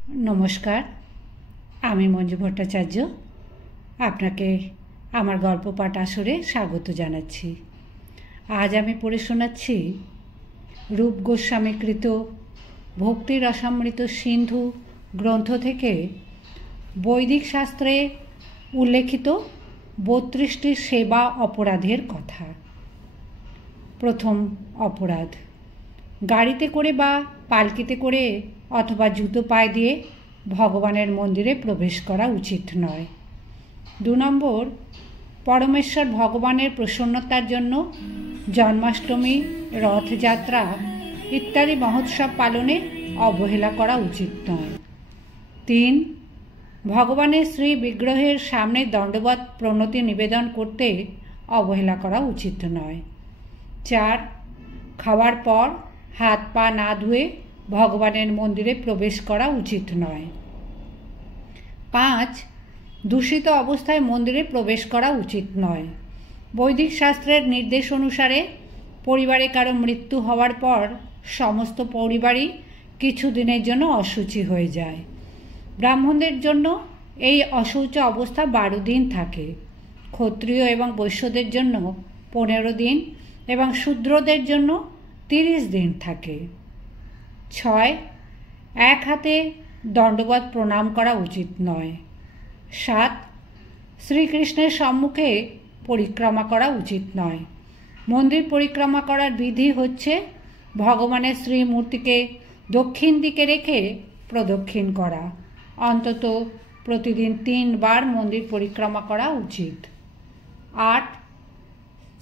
नमस्कार आमी मंजू भट्टाचार्य आपनाके आमार गल्प पाठ आसरे स्वागत जानाच्छि। आज आमी पढ़े शोनाच्छि रूप गोस्वामी कृत भक्ति रसामृत सिंधु ग्रंथ थेके वैदिक शास्त्रे उल्लेखित 32टी सेवा अपराधेर कथा। प्रथम अपराध, गाड़ीते करे बा पालकिते करे अथवा जूतो पाए दिए भगवानेर मंदिरे प्रवेश करा उचित नय। 2 नम्बर, परमेश्वर भगवानेर प्रसन्नतार जन्य जन्माष्टमी, रथयात्रा इत्यादि महोत्सव पालने अवहेला करा उचित नय। 3, भगवानेर श्री विग्रहेर सामने दंडवत प्रणति निवेदन करते अवहेला करा उचित नय। 4, खावार पर हाथ पा ना धुए भगवानेर मंदिरे प्रवेश करा उचित नय। 5, दूषित अवस्थाय मंदिरे प्रवेश करा उचित नय। वैदिक शास्त्रेर निर्देश अनुसारे परिवारे कारो मृत्यु हওয়ার पर समस्त परिवारই किछु दिनेर जन्य अशुचि हये जाय। ब्राह्मणदेर जन्य এই अशौच अवस्था 12 दिन थाके, क्षत्रिय एवं वैश्यदेर जन्य 15 दिन एवं शूद्रदेर जन्य 30 दिन थाके। 6, एक हाथे दंडवत प्रणाम करा उचित नय। 7, श्रीकृष्णेर सम्मुखे परिक्रमा करा उचित नय। मंदिर परिक्रमा करार विधि होच्छे भगवानेर श्रीमूर्तिके दक्षिण दिके रेखे प्रदक्षिण करा। अंतत प्रतिदिन 3 बार मंदिर परिक्रमा करा उचित। 8,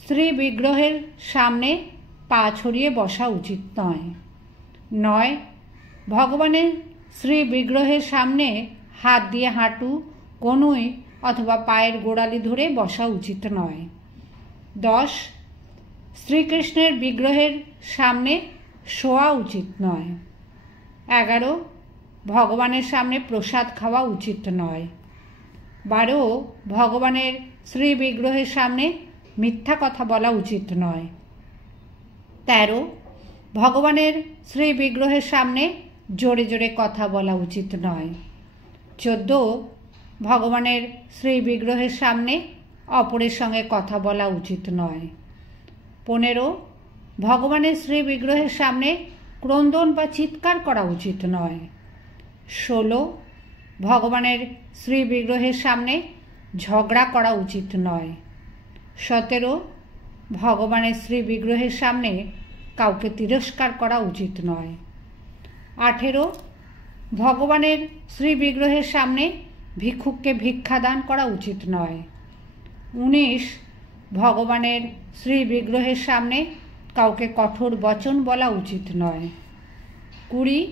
श्री विग्रहेर सामने पा छड़िए बसा उचित नय। 9, भगवानेर श्री विग्रहेर सामने हाथ दिए हाँटू, कनुई अथवा पाয়ের गोड़ाली धरे बसा उचित नय। 10, श्रीकृष्णेर विग्रहेर सामने शोया उचित नय। 11, भगवानेर सामने प्रसाद खावा उचित नय। 12, भगवानेर श्री विग्रहेर सामने मिथ्या कथा बला उचित नय। 13, भगवानेर श्री विग्रहेर सामने जोरे जोरे कथा बला उचित नय। 14, भगवानेर श्री विग्रहेर सामने अपरेर संगे कथा बला उचित नय। 15, भगवानेर श्री विग्रहेर सामने क्रंदन बा चित्कार करा उचित नय। 16, भगवानेर श्री विग्रहेर सामने झगड़ा करा उचित नय। 17, भगवानेर श्री विग्रहेर सामने काउके तिरस्कार करा उचित नय। 18, भगवानेर श्री विग्रहेर सामने भिक्षुकके भिक्षा दान करा उचित नय। 19, भगवानेर श्री विग्रहेर सामने काउके कठोर वचन बला उचित नय। 20,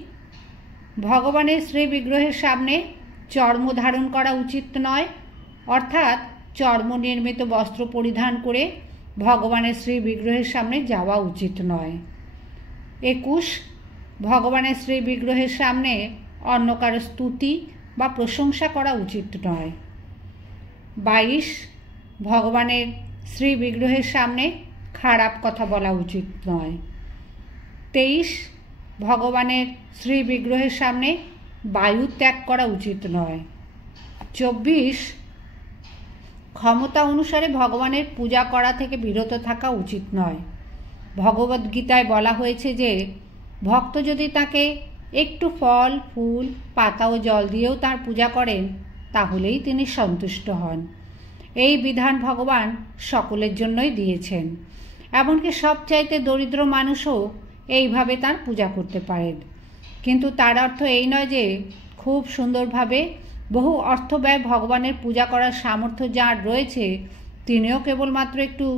भगवानेर श्री विग्रहेर सामने चर्म धारण करा उचित नय, अर्थात चर्म निर्मित वस्त्र परिधान करे भगवानेर श्री विग्रहेर सामने जावा उचित नय। 21, भगवानेर श्री विग्रहेर सामने अन्य कारो स्तुति बा प्रशंसा करा उचित नय। 22, भगवानेर श्री विग्रहेर सामने खाराप कथा बला उचित नय। 23, भगवानेर श्री विग्रहेर सामने वायु त्याग करा उचित नय। 24, क्षमता अनुसारे भगवानेर पूजा करा थेके बिरत थाका उचित नय। भगवद गीताय बला हयेछे जे भक्त यदि ताके एकटू फल फूल पाता ओ जल दिएও तार पूजा करें ताहलेई तिनि सन्तुष्ट हन। এই বিধান भगवान सकलेर जन्यই दिएছেন। एमनकि सबचाইতে दरिद्र मानुषও এইভাবে तार पूजा करते पारेन। किन्तु तार अर्थ এই নয় যে खूब सुंदरभावे बहु अर्थ व्यय भगवानेर पूजा करार सामर्थ्य जार रयेछे तिनिও केवलमात्र एकटू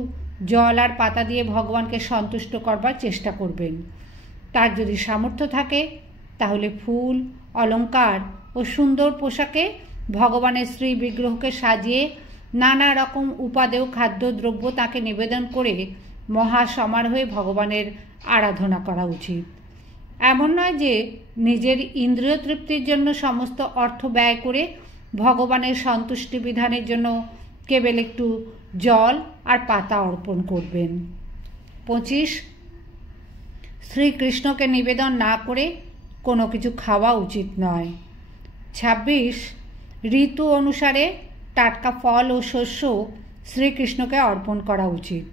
जल और पाता दिए भगवान के सन्तुष्ट करबार चेष्टा करबेन। तार यदि सामर्थ्य थाके ताहले फूल अलंकार और सुंदर पोशाके भगवानेर श्री विग्रह के साजिए नाना रकम उपादेय खाद्य द्रव्य ताके निवेदन करे महासमारोहे भगवानेर आराधना करा उचित। एमन नय जे निजेर इंद्रिय तृप्तिर जन्य समस्त अर्थ व्यय करे भगवानेर सन्तुष्टि विधानेर जन्य केवल एकटू जल और पाता अर्पण करबेन। 25, श्रीकृष्ण के निवेदन ना करे कोनो किछु खावा उचित नय। 26 ঋতু অনুসারে টাটকা ফল ও শস্য শ্রীকৃষ্ণকে অর্পণ করা উচিত।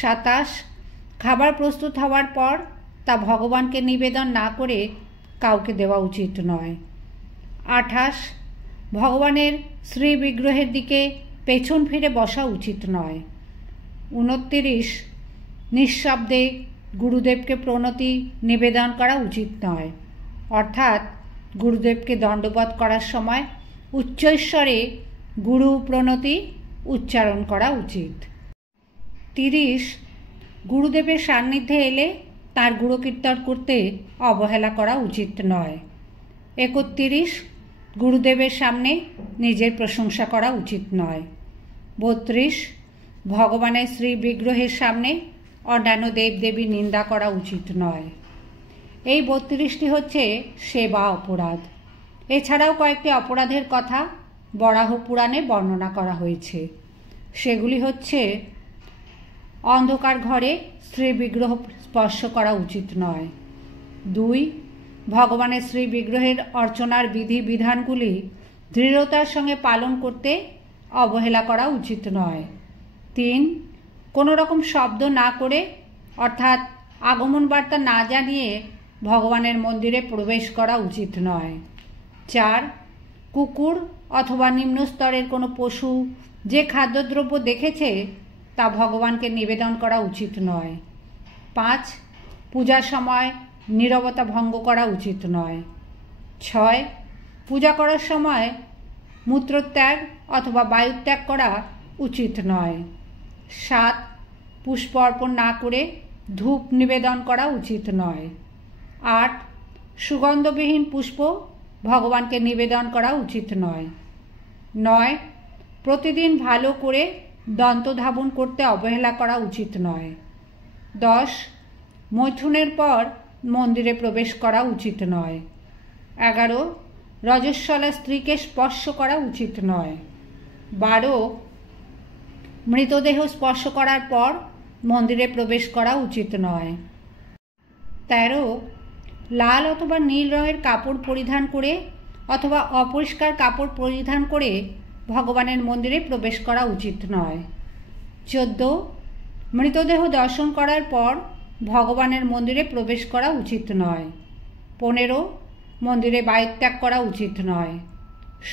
27 খাবার প্রস্তুত হওয়ার পর তা ভগবানকে নিবেদন না করে কাউকে দেওয়া উচিত নয়। 28 ভগবানের শ্রী বিগ্রহের দিকে পেছন ফিরে বসা উচিত নয়। 29 নিঃশব্দে গুরুদেবকে প্রণতি নিবেদন করা উচিত নয়, অর্থাৎ গুরুদেবকে দণ্ডবত করার সময় উচ্চস্বরে গুরু প্রণতি উচ্চারণ করা উচিত। 30 গুরুদেবের সান্নিধ্যে এলে তার গুরুকীর্তন করতে অবহেলা করা উচিত নয়। 31 গুরুদেবের সামনে নিজের প্রশংসা করা উচিত নয়। 32 ভগবানের শ্রী বিগ্রহের সামনে অন্যান্য দেবদেবী নিন্দা করা উচিত নয়। এই 32টি হচ্ছে সেবা অপরাধ। এছাড়াও কয়েকটি অপরাধের কথা বরাহ পুরাণে বর্ণনা করা হয়েছে। সেগুলি হচ্ছে: অন্ধকার ঘরে শ্রী বিগ্রহ স্পর্শ করা উচিত নয়। 2 ভগবানের শ্রী বিগ্রহের অর্চনার বিধি বিধানগুলি দৃঢ়তার সঙ্গে পালন করতে অবহেলা করা উচিত নয়। 3 কোনো রকম শব্দ না করে, অর্থাৎ আগমন বার্তা না জানিয়ে ভগবানের মন্দিরে প্রবেশ করা উচিত নয়। 4 কুকুর অথবা নিম্ন স্তরের কোনো পশু যে খাদ্যদ্রব্য দেখেছে তা ভগবানকে নিবেদন করা উচিত নয়। 5 পূজার সময় নীরবতা ভঙ্গ করা উচিত নয়। 6 পূজা করার সময় মূত্রত্যাগ অথবা বায়ুত্যাগ করা উচিত নয়। 7 পুষ্প অর্পণ না করে ধূপ নিবেদন করা উচিত নয়। 8 সুগন্ধবিহীন পুষ্প ভগবানকে নিবেদন করা উচিত নয়। 9 প্রতিদিন ভালো করে দন্তধাবন করতে অবহেলা করা উচিত নয়। 10 মৈথুনের পর মন্দিরে প্রবেশ করা উচিত নয়। 11 রজস্বলা স্ত্রীকে স্পর্শ করা উচিত নয়। 12 মৃতদেহ স্পর্শ করার পর মন্দিরে প্রবেশ করা উচিত নয়। 13 লাল অথবা নীল রঙের কাপড় পরিধান করে অথবা অপরিষ্কার কাপড় পরিধান করে ভগবানের মন্দিরে প্রবেশ করা উচিত নয়। 14 মৃতদেহ দর্শন করার পর ভগবানের মন্দিরে প্রবেশ করা উচিত নয়। 15 মন্দিরে বায়ুত্যাগ করা উচিত নয়।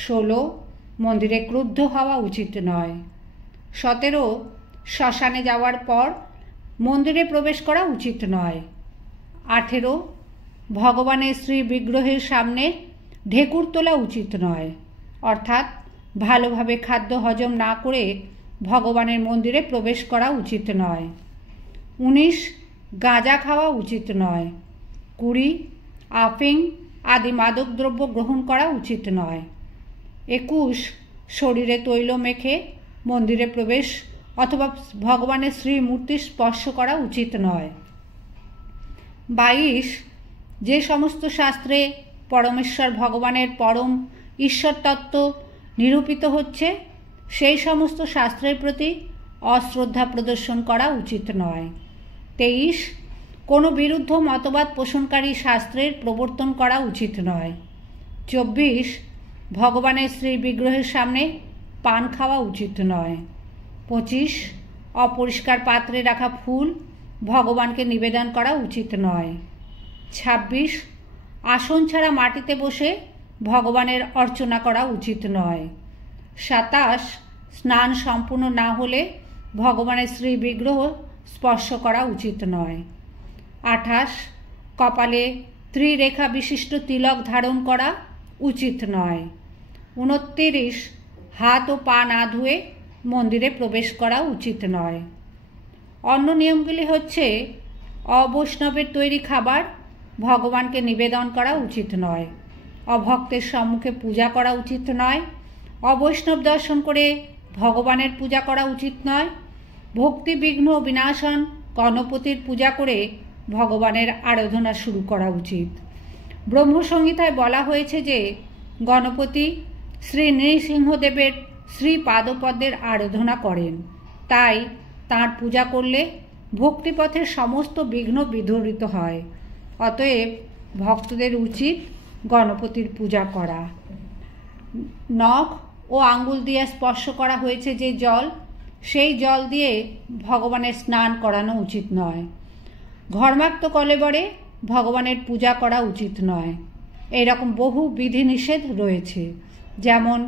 16 মন্দিরে ক্রুদ্ধ হওয়া উচিত নয়। 17 শ্মশানে যাওয়ার পর মন্দিরে প্রবেশ করা উচিত নয়। 18 ভগবানের শ্রী বিগ্রহের সামনে ঢেকুর তোলা উচিত নয়, অর্থাৎ ভালোভাবে খাদ্য হজম না করে ভগবানের মন্দিরে প্রবেশ করা উচিত নয়। 19 গাঁজা খাওয়া উচিত নয়। 20 আফিং আদি মাদক দ্রব্য গ্রহণ করা উচিত নয়। 21 শরীরে তৈল মেখে মন্দিরে প্রবেশ অথবা ভগবানের শ্রীমূর্তি স্পর্শ করা উচিত নয়। 22 যে সমস্ত শাস্ত্রে পরমেশ্বর ভগবানের পরম ঈশ্বর তত্ত্ব নিরূপিত হচ্ছে সেই সমস্ত শাস্ত্রের প্রতি অশ্রদ্ধা প্রদর্শন করা উচিত নয়। 23 কোনো বিরুদ্ধ মতবাদ পোষণকারী শাস্ত্রের প্রবর্তন করা উচিত নয়। 24 ভগবানের শ্রী বিগ্রহের সামনে পান খাওয়া উচিত নয়। 25 অপরিষ্কার পাত্রে রাখা ফুল ভগবানকে নিবেদন করা উচিত নয়। 26 আসন ছাড়া মাটিতে বসে ভগবানের অর্চনা করা উচিত নয়। 27 স্নান সম্পূর্ণ না হলে ভগবানের শ্রী বিগ্রহ স্পর্শ করা উচিত নয়। 28 কপালে ত্রিরেখা বিশিষ্ট তিলক ধারণ করা উচিত নয়। 29 হাত ও পা না ধুয়ে মন্দিরে প্রবেশ করা উচিত নয়। অন্য নিয়মগুলি হচ্ছে: অবৈষ্ণবের তৈরি খাবার ভগবানকে নিবেদন করা উচিত নয়। অভক্তের সম্মুখে পূজা করা উচিত নয়। অবৈষ্ণব দর্শন করে ভগবানের পূজা করা উচিত নয়। ভক্তি বিঘ্ন বিনাশন গণপতির পূজা করে ভগবানের আরাধনা শুরু করা উচিত। ব্রহ্মসংহিতায় বলা হয়েছে যে গণপতি শ্রী নৃসিংহদেবের শ্রী পাদপদ্মের আরাধনা করেন, তাই তাঁর পূজা করলে ভক্তিপথের সমস্ত বিঘ্ন বিদূরিত হয়। অতএব ভক্তদের উচিত গণপতির পূজা করা। নখ ও আঙ্গুল দিয়ে স্পর্শ করা হয়েছে যে জল, সেই জল দিয়ে ভগবানের স্নান করানো উচিত নয়। ঘর্মাক্ত কলেবরে ভগবানের পূজা করা উচিত নয়। এইরকম বহু বিধিনিষেধ রয়েছে, যেমন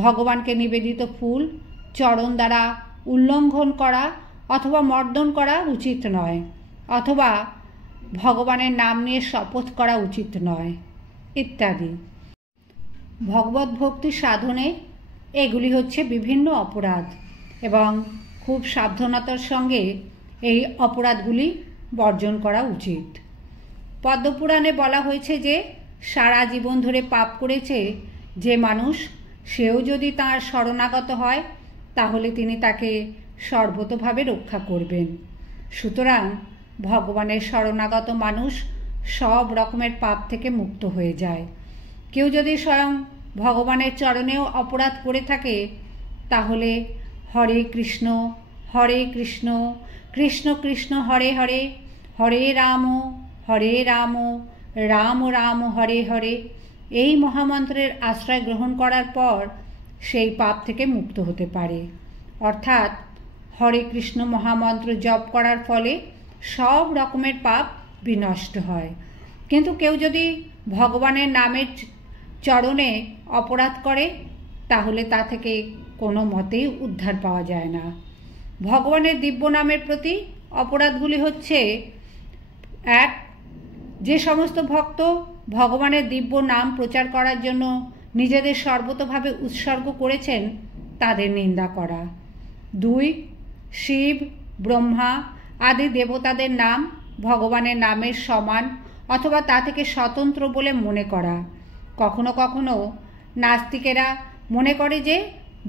ভগবানকে নিবেদিত ফুল চরণ দ্বারা উল্লঙ্ঘন করা অথবা মর্দন করা উচিত নয়, অথবা ভগবানের নাম নিয়ে শপথ করা উচিত নয় ইত্যাদি। ভগবত ভক্তি সাধনে এগুলি হচ্ছে বিভিন্ন অপরাধ, এবং খুব সাবধানতার সঙ্গে এই অপরাধগুলি বর্জন করা উচিত। পদ্মপুরাণে বলা হয়েছে যে সারা জীবন ধরে পাপ করেছে যে মানুষ, সেও যদি তাঁর শরণাগত হয় তাহলে তিনি তাকে সর্বতোভাবে রক্ষা করবেন। সুতরাং ভগবানের শরণাগত মানুষ সব রকমের পাপ থেকে মুক্ত হয়ে যায়। কেউ যদি স্বয়ং ভগবানের চরণেও অপরাধ করে থাকে তাহলে হরে কৃষ্ণ কৃষ্ণ কৃষ্ণ হরে হরে, হরে রাম রাম রাম হরে হরে, এই মহামন্ত্রের আশ্রয় গ্রহণ করার পর সেই পাপ থেকে মুক্ত হতে পারে। অর্থাৎ হরে কৃষ্ণ মহামন্ত্র জপ করার ফলে সব রকমের পাপ বিনষ্ট হয়। কিন্তু কেউ যদি ভগবানের নামের চরণে অপরাধ করে তাহলে তা থেকে কোনো মতেই উদ্ধার পাওয়া যায় না। ভগবানের দিব্য নামের প্রতি অপরাধগুলি হচ্ছে: 1. যে সমস্ত ভক্ত ভগবানের দিব্য নাম প্রচার করার জন্য নিজেদের সর্বতোভাবে উৎসর্গ করেছেন তাদের নিন্দা করা। 2. শিব, ব্রহ্মা আদি দেবতাদের নাম ভগবানের নামের সমান অথবা তা থেকে স্বতন্ত্র বলে মনে করা। কখনো কখনো নাস্তিকেরা মনে করে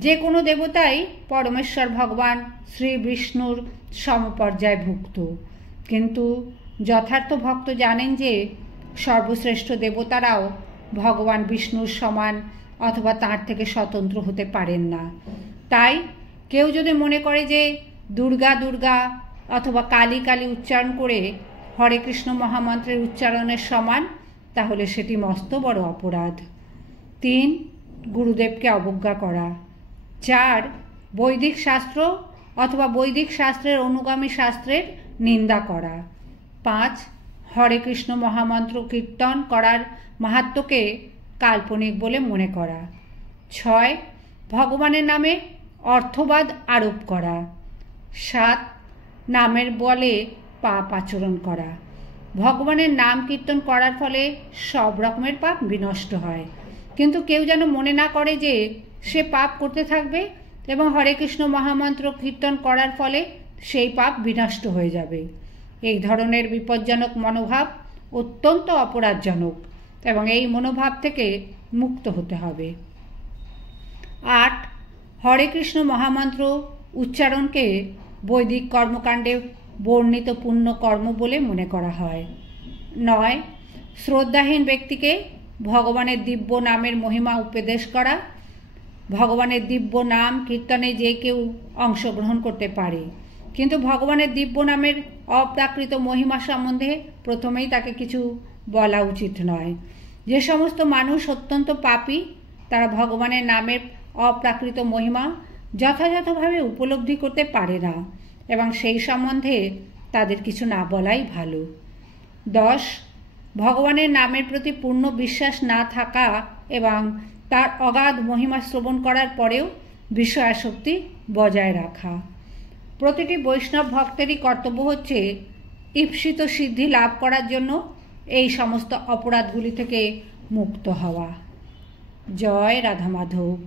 যে কোনো দেবতাই পরমেশ্বর ভগবান শ্রী বিষ্ণুর সমপর্যায়ভুক্ত, কিন্তু যথার্থ ভক্ত জানেন যে সর্বশ্রেষ্ঠ দেবতারাও ভগবান বিষ্ণুর সমান অথবা তার থেকে স্বতন্ত্র হতে পারেন না। তাই কেউ যদি মনে করে যে দুর্গা দুর্গা অথবা কালী কালী উচ্চারণ করে হরে কৃষ্ণ মহামন্ত্রের উচ্চারণের সমান, তাহলে সেটি মস্ত বড় অপরাধ। 3. গুরুদেবকে অবজ্ঞা করা। 4. বৈদিক শাস্ত্র অথবা বৈদিক শাস্ত্রের অনুগামী শাস্ত্রের নিন্দা করা। 5. হরে কৃষ্ণ মহামন্ত্র কীর্তন করার মাহাত্ম্যকে কাল্পনিক বলে মনে করা। 6. ভগবানের নামে অর্থবাদ আরোপ করা। 7. নামের বলে পাপ আচরণ করা। ভগবানের নাম কীর্তন করার ফলে সব রকমের পাপ বিনষ্ট হয়, কিন্তু কেউ যেন মনে না করে যে সে পাপ করতে থাকবে এবং হরে কৃষ্ণ মহামন্ত্র কীর্তন করার ফলে সেই পাপ বিনষ্ট হয়ে যাবে। এই ধরনের বিপজ্জনক মনোভাব অত্যন্ত অপরাধজনক এবং এই মনোভাব থেকে মুক্ত হতে হবে। 8. হরে কৃষ্ণ মহামন্ত্র উচ্চারণকে বৈদিক কর্মকাণ্ডে বর্ণিত পুণ্য কর্ম বলে মনে করা হয়। 9. শ্রদ্ধাহীন ব্যক্তিকে ভগবানের দিব্য নামের মহিমা উপদেশ করা। ভগবানের দিব্য নাম কীর্তনে যে কেউ অংশগ্রহণ করতে পারে, কিন্তু ভগবানের দিব্য নামের অপ্রাকৃত মহিমা সম্বন্ধে প্রথমেই তাকে কিছু বলা উচিত নয়। যে সমস্ত মানুষ অত্যন্ত পাপী তারা ভগবানের নামের অপ্রাকৃত মহিমা যথাযথভাবে উপলব্ধি করতে পারে না এবং সেই সম্বন্ধে তাদের কিছু না বলাই ভালো। 10. ভগবানের নামের প্রতি পূর্ণ বিশ্বাস না থাকা এবং তার অগাধ মহিমা শ্রবণ করার পরেও বিষয়াসক্তি বজায় রাখা। প্রতিটি বৈষ্ণব ভক্তেরই কর্তব্য হচ্ছে ঈপ্সিত সিদ্ধি লাভ করার জন্য এই সমস্ত অপরাধগুলি থেকে মুক্ত হওয়া। জয় রাধা মাধব।